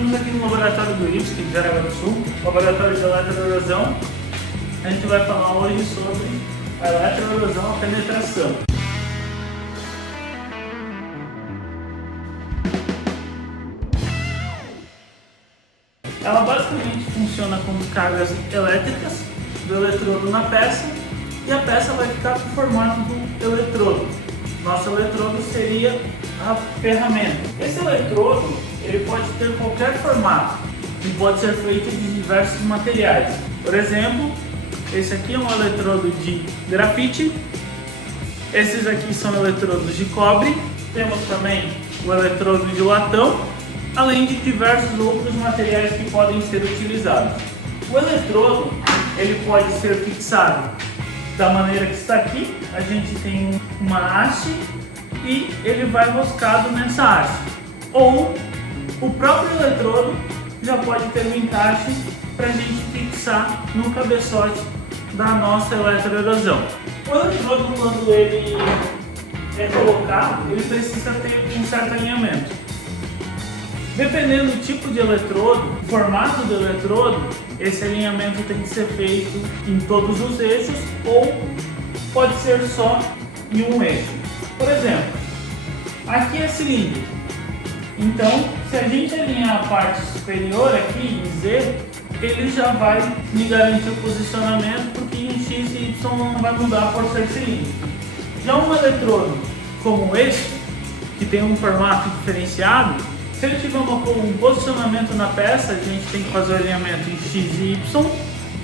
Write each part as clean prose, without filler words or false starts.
Estamos aqui no laboratório do IFSC de Jaraguá do Sul, laboratório de eletroerosão. A gente vai falar hoje sobre a eletroerosão, a penetração. Ela basicamente funciona com cargas elétricas do eletrodo na peça e a peça vai ficar com o formato do eletrodo. Nosso eletrodo seria a ferramenta. Esse eletrodo ele pode ter qualquer formato e pode ser feito de diversos materiais. Por exemplo, esse aqui é um eletrodo de grafite, esses aqui são eletrodos de cobre, temos também o eletrodo de latão, além de diversos outros materiais que podem ser utilizados. O eletrodo ele pode ser fixado da maneira que está aqui. A gente tem uma haste e ele vai roscado nessa haste. Ou o próprio eletrodo já pode ter um encaixe para a gente fixar no cabeçote da nossa eletroerosão. O eletrodo, quando ele é colocado, ele precisa ter um certo alinhamento. Dependendo do tipo de eletrodo, o formato do eletrodo, esse alinhamento tem que ser feito em todos os eixos ou pode ser só em um eixo. Por exemplo, aqui é cilíndrico, então se a gente alinhar a parte superior aqui em Z, ele já vai me garantir o posicionamento, porque em X e Y não vai mudar por ser cilíndrico. Já um eletrodo como esse, que tem um formato diferenciado, se ele tiver um posicionamento na peça, a gente tem que fazer o alinhamento em X e Y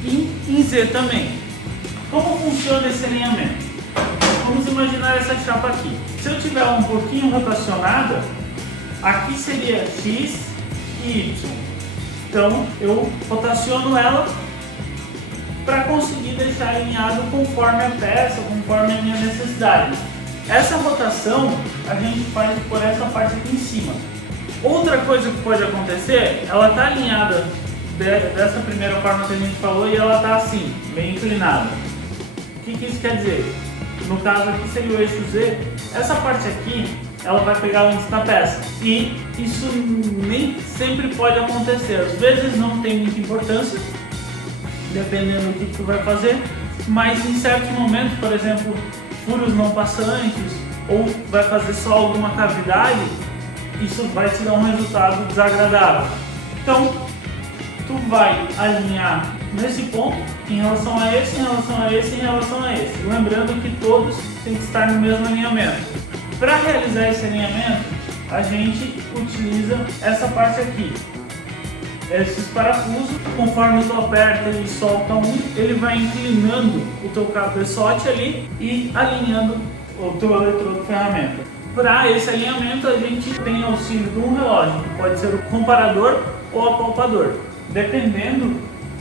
e em Z também. Como funciona esse alinhamento? Vamos imaginar essa chapa aqui. Se eu tiver um pouquinho rotacionada, aqui seria X e Y. Então eu rotaciono ela para conseguir deixar alinhado conforme a peça, conforme a minha necessidade. Essa rotação a gente faz por essa parte aqui em cima. Outra coisa que pode acontecer, ela está alinhada dessa primeira forma que a gente falou e ela está assim, bem inclinada. O que isso quer dizer? No caso aqui seria o eixo Z, essa parte aqui ela vai pegar antes da peça e isso nem sempre pode acontecer. Às vezes não tem muita importância, dependendo do que tu vai fazer, mas em certos momentos, por exemplo, furos não passantes ou vai fazer só alguma cavidade, isso vai te dar um resultado desagradável. Então, tu vai alinhar nesse ponto em relação a esse, em relação a esse, em relação a esse. Lembrando que todos têm que estar no mesmo alinhamento. Para realizar esse alinhamento, a gente utiliza essa parte aqui. Esses parafusos, conforme tu aperta e solta um, ele vai inclinando o teu cabeçote ali e alinhando o teu eletrodo ferramenta. Para esse alinhamento, a gente tem auxílio de um relógio, que pode ser o comparador ou apalpador, dependendo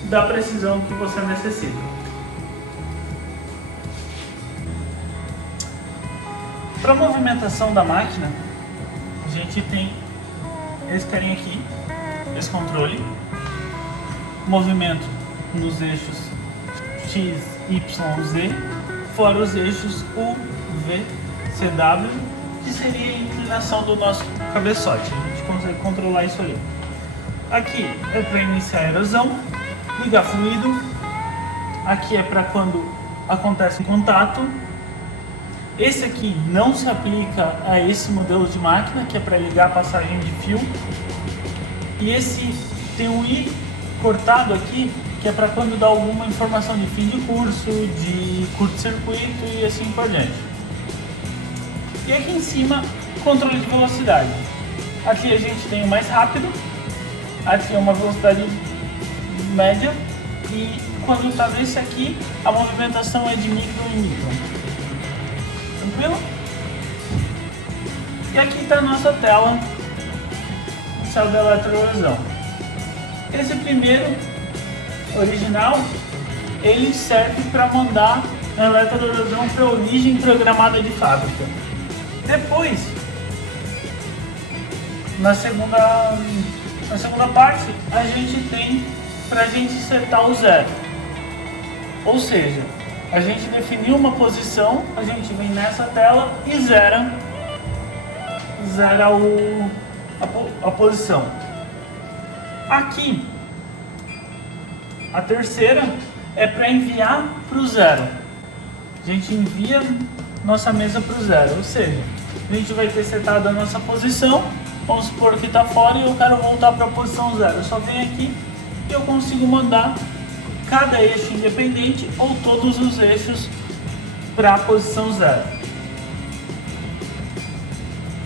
da precisão que você necessita. Para a movimentação da máquina, a gente tem esse carinha aqui, esse controle, movimento nos eixos X, Y, Z, fora os eixos U, V, CW, que seria a inclinação do nosso cabeçote. A gente consegue controlar isso ali. Aqui é para iniciar a erosão, ligar fluido. Aqui é para quando acontece um contato. Esse aqui não se aplica a esse modelo de máquina, que é para ligar a passagem de fio. E esse tem um I cortado aqui, que é para quando dá alguma informação de fim de curso, de curto-circuito e assim por diante. E aqui em cima, controle de velocidade. Aqui a gente tem o mais rápido, aqui é uma velocidade média e quando está nesse aqui, a movimentação é de micro em micro. Tranquilo? E aqui está a nossa tela inicial da eletroerosão. Esse primeiro, original, ele serve para mandar a eletroerosão para a origem programada de fábrica. Depois, na segunda parte, a gente tem para a gente setar o zero. Ou seja, a gente definiu uma posição, a gente vem nessa tela e zera a posição. Aqui, a terceira é para enviar para o zero. A gente envia nossa mesa para o zero, ou seja, a gente vai ter setado a nossa posição. Vamos supor que está fora e eu quero voltar para a posição zero. Eu só venho aqui e eu consigo mandar cada eixo independente ou todos os eixos para a posição zero.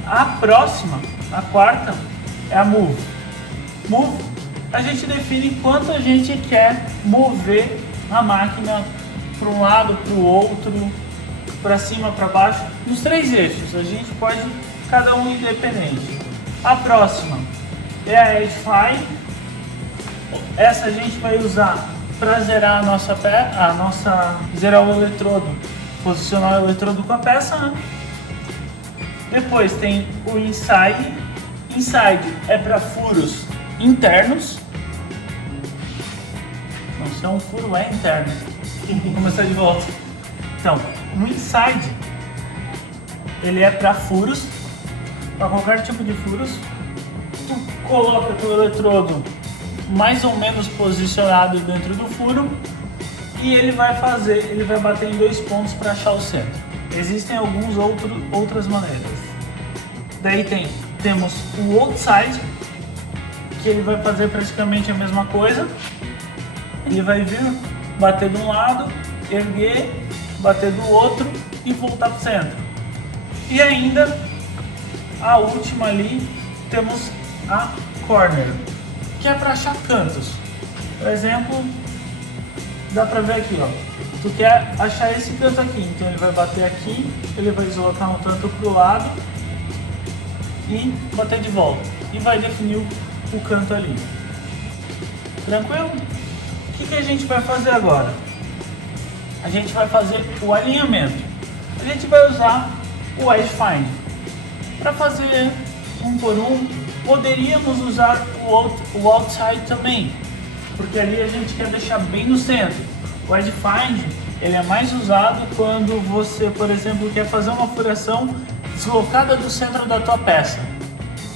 A próxima, a quarta, é a move. Move, a gente define quanto a gente quer mover a máquina para um lado, para o outro, para cima, para baixo, nos três eixos. A gente pode, cada um independente. A próxima é a Edify. Essa a gente vai usar para zerar zerar o eletrodo, posicionar o eletrodo com a peça, né? Depois tem o Inside. Inside é para furos internos. Não, se é um furo, é interno. Vou começar de volta. Então, o Inside, ele é para furos, para qualquer tipo de furos. Tu coloca o eletrodo mais ou menos posicionado dentro do furo e ele vai bater em 2 pontos para achar o centro. Existem outras maneiras. Daí temos o outside, que ele vai fazer praticamente a mesma coisa. Ele vai vir, bater de um lado, erguer, bater do outro e voltar para o centro. E ainda a última ali, temos a corner, que é para achar cantos. Por exemplo, dá para ver aqui, ó. Tu quer achar esse canto aqui, então ele vai bater aqui, ele vai deslocar um tanto para o lado e bater de volta. E vai definir o canto ali. Tranquilo? O que a gente vai fazer agora? A gente vai fazer o alinhamento. A gente vai usar o Edge Find. Para fazer um por um, poderíamos usar o Outside também, porque ali a gente quer deixar bem no centro. O Edge Find, ele é mais usado quando você, por exemplo, quer fazer uma furação deslocada do centro da tua peça.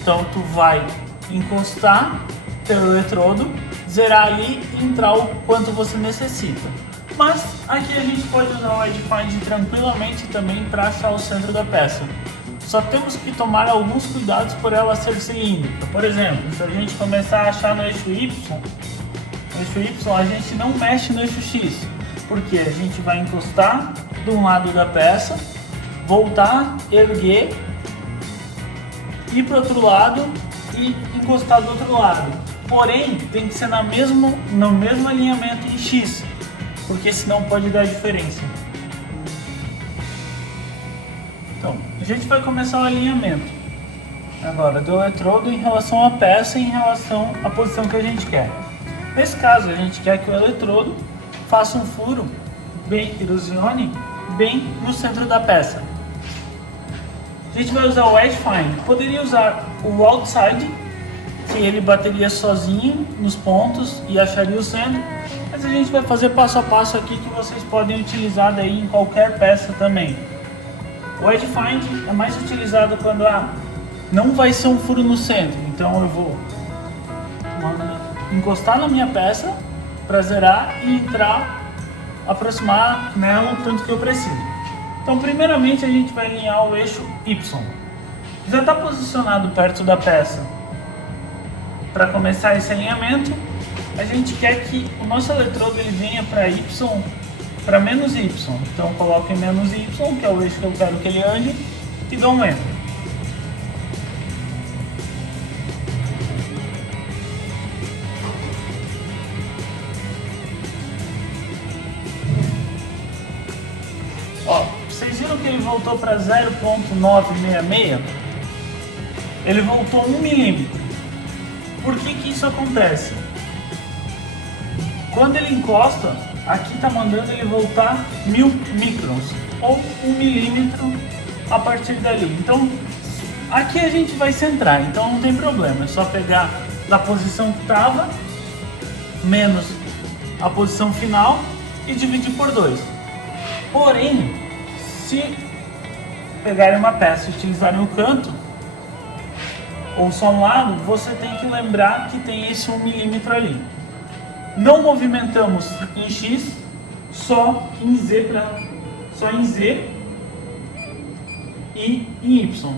Então tu vai encostar teu eletrodo, zerar ali e entrar o quanto você necessita. Mas aqui a gente pode usar o Edge Find tranquilamente também para achar o centro da peça. Só temos que tomar alguns cuidados por ela ser cilíndrica. Por exemplo, se a gente começar a achar no eixo Y, a gente não mexe no eixo X, porque a gente vai encostar de um lado da peça, voltar, erguer, ir para o outro lado e encostar do outro lado. Porém, tem que ser no mesmo alinhamento em X, porque senão pode dar diferença. Então, a gente vai começar o alinhamento agora do eletrodo em relação à peça e em relação à posição que a gente quer. Nesse caso, a gente quer que o eletrodo faça um furo, erosione bem no centro da peça. A gente vai usar o Edge Find. Poderia usar o Outside, que ele bateria sozinho nos pontos e acharia o centro, mas a gente vai fazer passo a passo aqui que vocês podem utilizar daí em qualquer peça também. O Edge Find é mais utilizado quando não vai ser um furo no centro, então eu vou encostar na minha peça para zerar e entrar, aproximar nela o tanto que eu preciso. Então primeiramente a gente vai alinhar o eixo Y. Já está posicionado perto da peça. Para começar esse alinhamento, a gente quer que o nosso eletrodo ele venha para Y, para menos Y. Então coloco em menos Y, que é o eixo que eu quero que ele ande, e dou um Enter. Ó, vocês viram que ele voltou para 0.966? Ele voltou 1 milímetro. Por que isso acontece? Quando ele encosta, aqui está mandando ele voltar 1000 microns ou 1 milímetro a partir dali. Então aqui a gente vai centrar, então não tem problema, é só pegar da posição que estava menos a posição final e dividir por 2. Porém, se pegarem uma peça e utilizarem o canto, ou só um lado, você tem que lembrar que tem esse 1 milímetro ali. Não movimentamos em X, só em Z e em Y.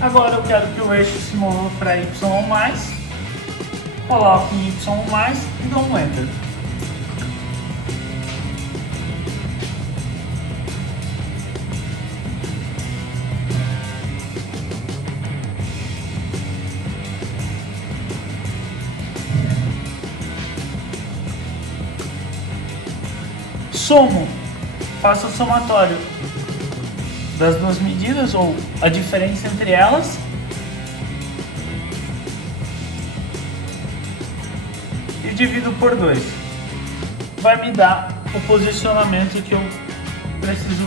Agora eu quero que o eixo se mova para Y ou mais, coloco em Y ou mais e dou um Enter. Somo, faço o somatório das duas medidas ou a diferença entre elas e divido por 2. Vai me dar o posicionamento que eu preciso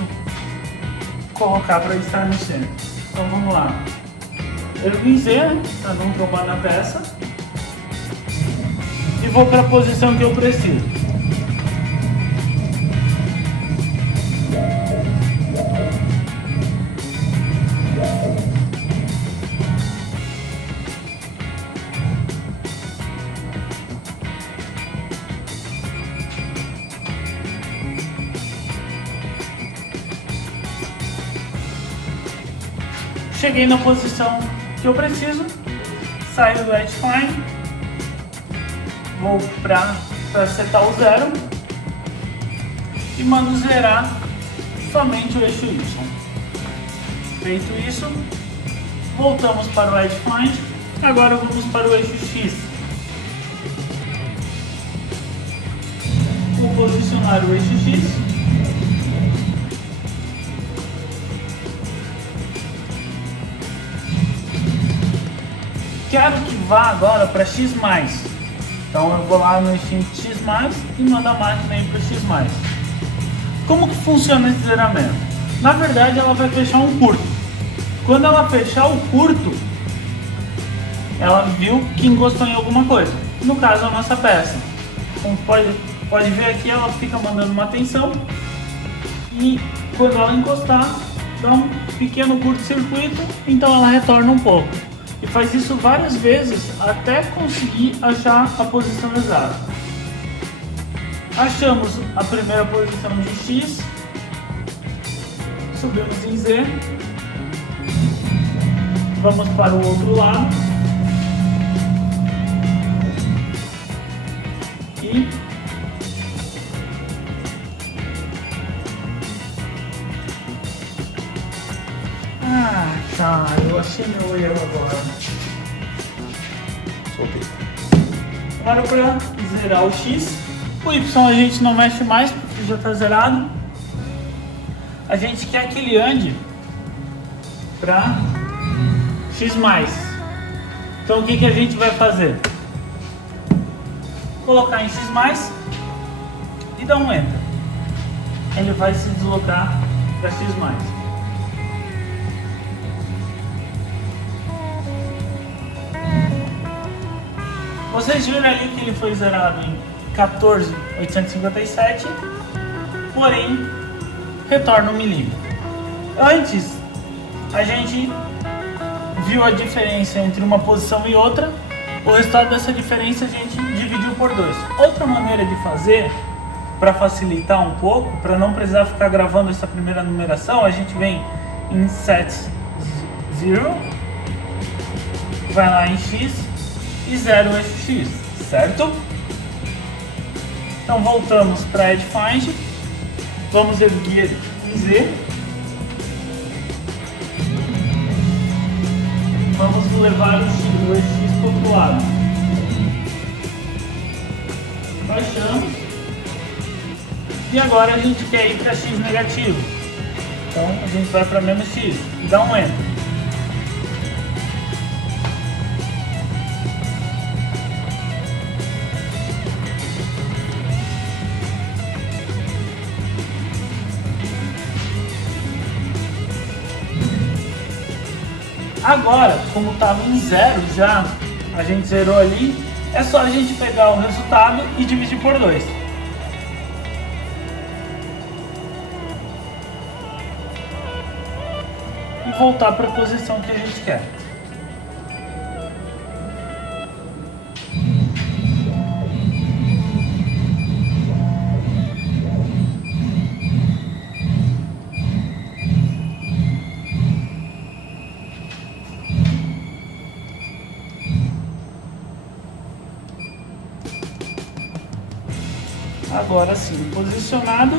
colocar para estar no centro. Então vamos lá. Eu vim Z para não trombar na peça e vou para a posição que eu preciso. Cheguei na posição que eu preciso, saio do Edge Fine, vou para setar o 0 e mando zerar somente o eixo Y. Feito isso, voltamos para o Edge Find, agora vamos para o eixo X. Vou posicionar o eixo X. Quero que vá agora para X+. Então eu vou lá no eixinho X+, e mando a máquina ir para X+. Como que funciona esse zeramento? Na verdade ela vai fechar um curto. Quando ela fechar o curto, ela viu que encostou em alguma coisa. No caso a nossa peça. Como pode ver aqui, ela fica mandando uma tensão. E quando ela encostar, dá um pequeno curto-circuito, então ela retorna um pouco. E faz isso várias vezes até conseguir achar a posição exata. Achamos a primeira posição de X, subimos em Z, vamos para o outro lado e tá, eu achei meu erro agora. Soltei. Agora para zerar o X, o Y a gente não mexe mais porque já está zerado. A gente quer que ele ande para X+. Então o que a gente vai fazer? Colocar em X+, e dar um Enter. Ele vai se deslocar para X+. Vocês viram ali que ele foi zerado em 14.857, porém retorna 1 milímetro. Antes, a gente viu a diferença entre uma posição e outra, o resultado dessa diferença a gente dividiu por 2. Outra maneira de fazer, para facilitar um pouco, para não precisar ficar gravando essa primeira numeração, a gente vem em set 0, vai lá em X e zero o eixo X, certo? Então voltamos para Edge Find, vamos erguer em Z, vamos levar o eixo X para o outro lado, baixamos e agora a gente quer ir para X negativo, então a gente vai para menos X e dá um Enter. Agora, como estava em 0 já, a gente zerou ali, é só a gente pegar o resultado e dividir por 2. E voltar para a posição que a gente quer. Agora sim, posicionado,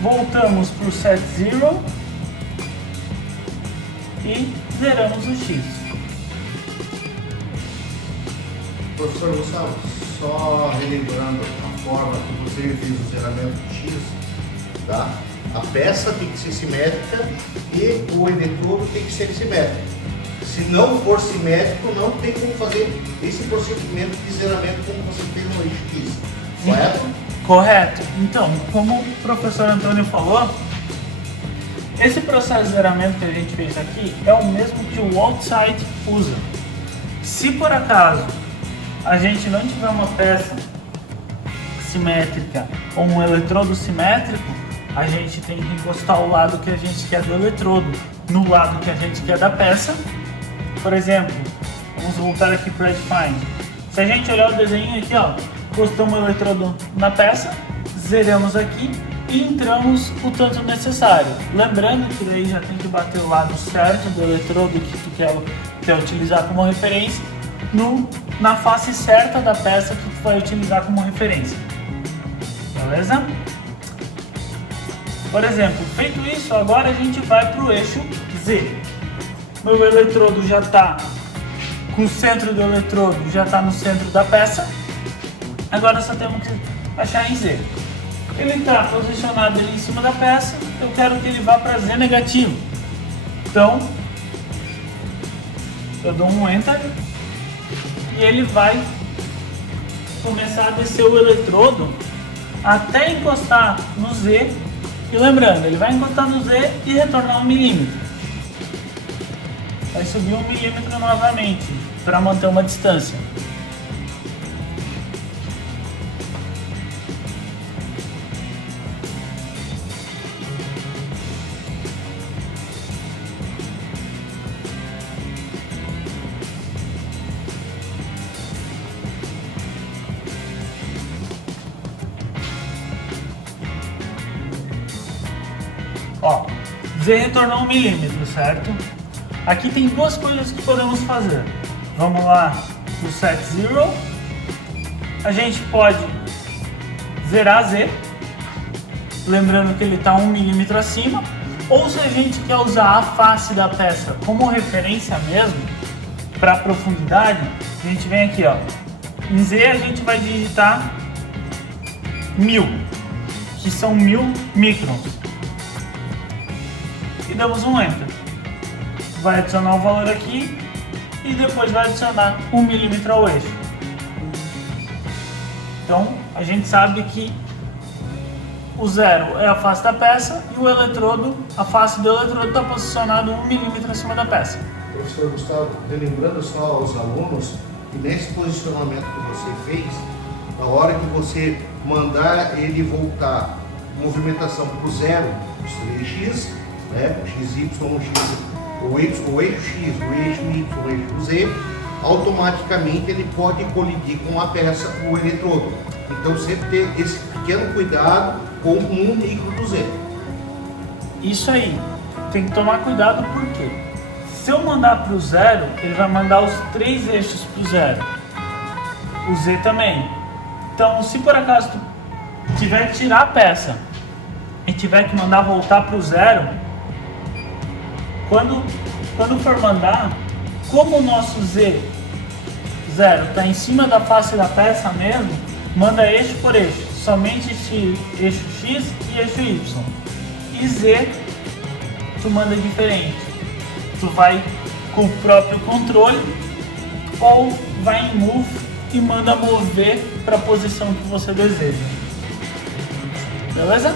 voltamos para o set zero e zeramos o X. Professor Gustavo, só relembrando a forma que você fez o zeramento do X, tá? A peça tem que ser simétrica e o eletrodo tem que ser simétrico. Se não for simétrico, não tem como fazer esse procedimento de zeramento como você fez no eixo X. Correto? Correto. Então, como o professor Antônio falou, esse processo de zeramento que a gente fez aqui é o mesmo que o outside usa. Se por acaso a gente não tiver uma peça simétrica ou um eletrodo simétrico, a gente tem que encostar o lado que a gente quer do eletrodo no lado que a gente quer da peça. Por exemplo, vamos voltar aqui para o Edifine. Se a gente olhar o desenho aqui, ó, encostamos o eletrodo na peça, zeramos aqui e entramos o tanto necessário. Lembrando que daí já tem que bater o lado certo do eletrodo que tu quer utilizar como referência na face certa da peça que tu vai utilizar como referência. Beleza? Por exemplo, feito isso, agora a gente vai para o eixo Z. Meu eletrodo já está com o centro do eletrodo, já está no centro da peça. Agora só temos que achar em Z. Ele está posicionado ali em cima da peça, eu quero que ele vá para Z negativo. Então, eu dou um Enter e ele vai começar a descer o eletrodo até encostar no Z. E lembrando, ele vai encostar no Z e retornar 1 milímetro. Vai subir 1 milímetro novamente para manter uma distância. Ó, Z retornou 1 milímetro, certo? Aqui tem duas coisas que podemos fazer. Vamos lá no set zero. A gente pode zerar Z, lembrando que ele está 1 milímetro acima. Ou se a gente quer usar a face da peça como referência mesmo, para profundidade, a gente vem aqui, ó. Em Z a gente vai digitar 1000, que são 1000 microns. E damos um Enter. Vai adicionar o valor aqui e depois vai adicionar 1 milímetro ao eixo. Então a gente sabe que o zero é a face da peça e o eletrodo, a face do eletrodo está posicionado 1 milímetro acima da peça. Professor Gustavo, lembrando só aos alunos que nesse posicionamento que você fez, na hora que você mandar ele voltar movimentação para o zero, os 3x, né, XY, o eixo X, o eixo Y, o eixo Z, automaticamente ele pode colidir com a peça, o eletrodo. Então sempre ter esse pequeno cuidado com 1 micro do Z. Isso aí, tem que tomar cuidado porque se eu mandar para o zero, ele vai mandar os 3 eixos para o zero, o Z também. Então se por acaso tu tiver que tirar a peça e tiver que mandar voltar para o zero, quando for mandar, como o nosso Z zero está em cima da face da peça mesmo, manda eixo por eixo, somente eixo X e eixo Y. E Z tu manda diferente, tu vai com o próprio controle ou vai em Move e manda mover para a posição que você deseja. Beleza?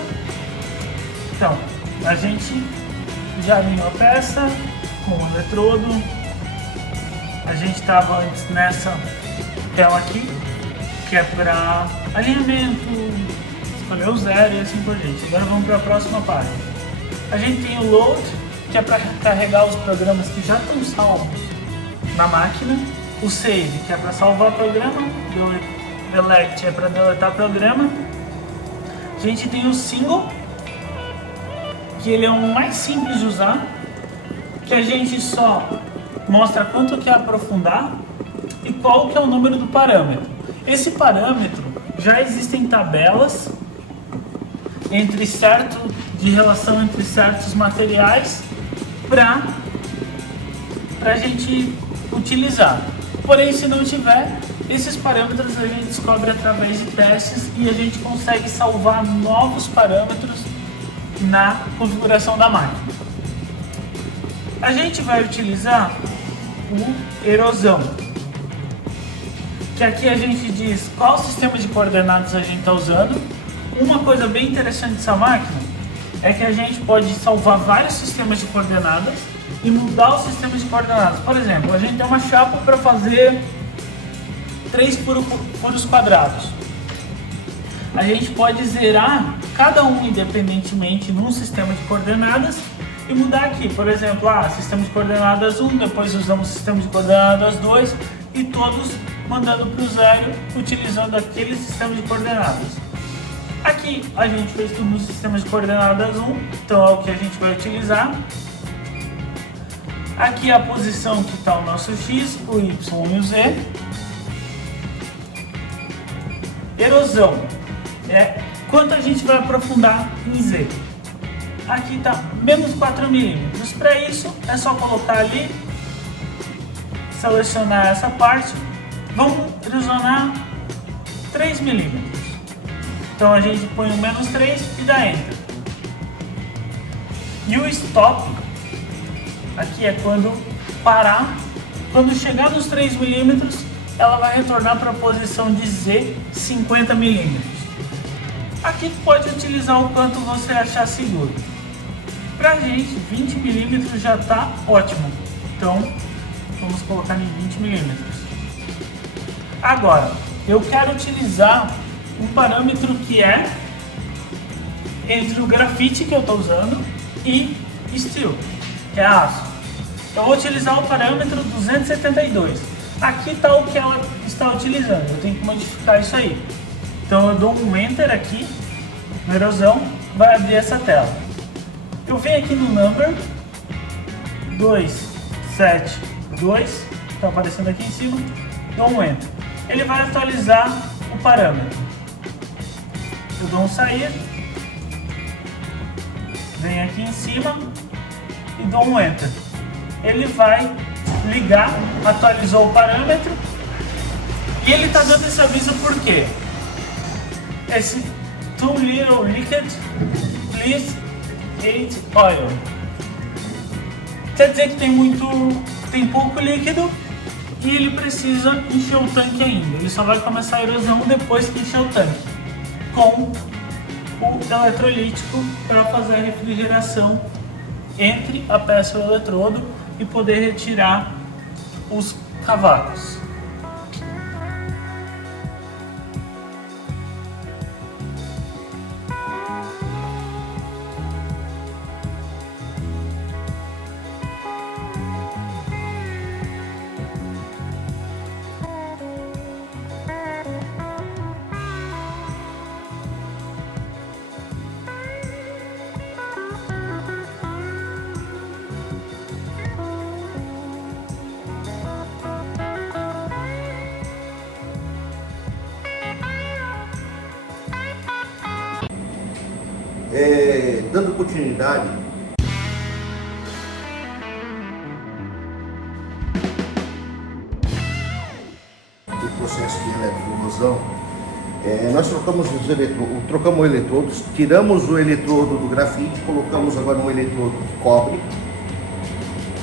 Então, a gente já alinhou a peça com o eletrodo. A gente estava antes nessa tela aqui, que é para alinhamento, escolher o zero e assim por diante. Agora vamos para a próxima página. A gente tem o load, que é para carregar os programas que já estão salvos na máquina. O save, que é para salvar o programa. Delete é para deletar o programa. A gente tem o single, que ele é o mais simples de usar, que a gente só mostra quanto quer aprofundar e qual que é o número do parâmetro. Esse parâmetro, já existem tabelas de relação entre certos materiais para a gente utilizar. Porém, se não tiver, esses parâmetros a gente descobre através de testes e a gente consegue salvar novos parâmetros na configuração da máquina. A gente vai utilizar o erosão, que aqui a gente diz qual sistema de coordenadas a gente está usando. Uma coisa bem interessante dessa máquina é que a gente pode salvar vários sistemas de coordenadas e mudar os sistemas de coordenadas. Por exemplo, a gente tem uma chapa para fazer 3 furos quadrados. A gente pode zerar cada um independentemente num sistema de coordenadas e mudar aqui. Por exemplo, sistema de coordenadas 1, depois usamos o sistema de coordenadas 2 e todos mandando para o zero utilizando aquele sistema de coordenadas. Aqui a gente fez tudo no sistema de coordenadas 1, então é o que a gente vai utilizar. Aqui é a posição que está o nosso X, o Y e o Z. Erosão é quanto a gente vai aprofundar em Z. Aqui está menos 4 milímetros. Para isso é só colocar ali, selecionar essa parte. Vamos erosionar 3 milímetros. Então a gente põe o menos 3 e dá Enter. E o Stop, aqui é quando parar. Quando chegar nos 3 milímetros, ela vai retornar para a posição de Z 50 milímetros. Aqui pode utilizar o quanto você achar seguro. Pra gente, 20 milímetros já está ótimo. Então, vamos colocar em 20 milímetros. Agora, eu quero utilizar um parâmetro que é entre o grafite que eu estou usando e steel, que é aço. Eu vou utilizar o parâmetro 272. Aqui está o que ela está utilizando. Eu tenho que modificar isso aí. Então eu dou um Enter aqui no erosão, vai abrir essa tela. Eu venho aqui no number 272, está aparecendo aqui em cima, dou um Enter. Ele vai atualizar o parâmetro. Eu dou um sair, venho aqui em cima e dou um Enter. Ele vai ligar, atualizou o parâmetro e ele está dando esse aviso por quê? Esse too little liquid, please add oil. Quer dizer que tem pouco líquido e ele precisa encher o tanque ainda. Ele só vai começar a erosão depois que encher o tanque com o eletrolítico para fazer a refrigeração entre a peça e o eletrodo e poder retirar os cavacos. Dando continuidade, do processo de eletroerosão, nós trocamos o eletrodo, tiramos o eletrodo do grafite, colocamos agora um eletrodo de cobre,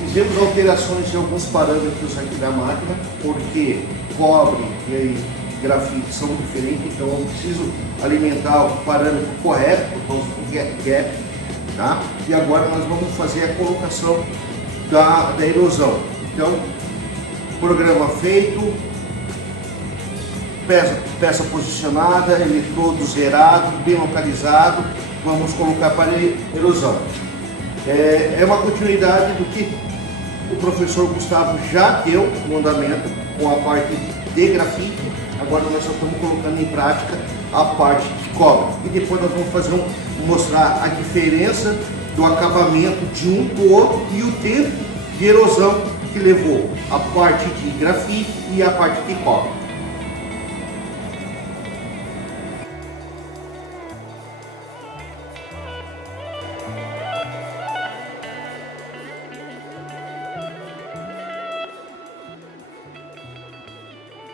fizemos alterações em alguns parâmetros aqui da máquina, porque cobre e grafite são diferentes, então eu preciso alimentar o parâmetro correto, por causa do gap, tá? E agora nós vamos fazer a colocação da erosão. Então, programa feito, peça posicionada, eletrodo zerado, bem localizado, vamos colocar para erosão. É uma continuidade do que o professor Gustavo já deu no andamento com a parte de grafite. Agora nós só estamos colocando em prática a parte de cobre. E depois nós vamos mostrar a diferença do acabamento de um para o outro e o tempo de erosão que levou a parte de grafite e a parte de cobre.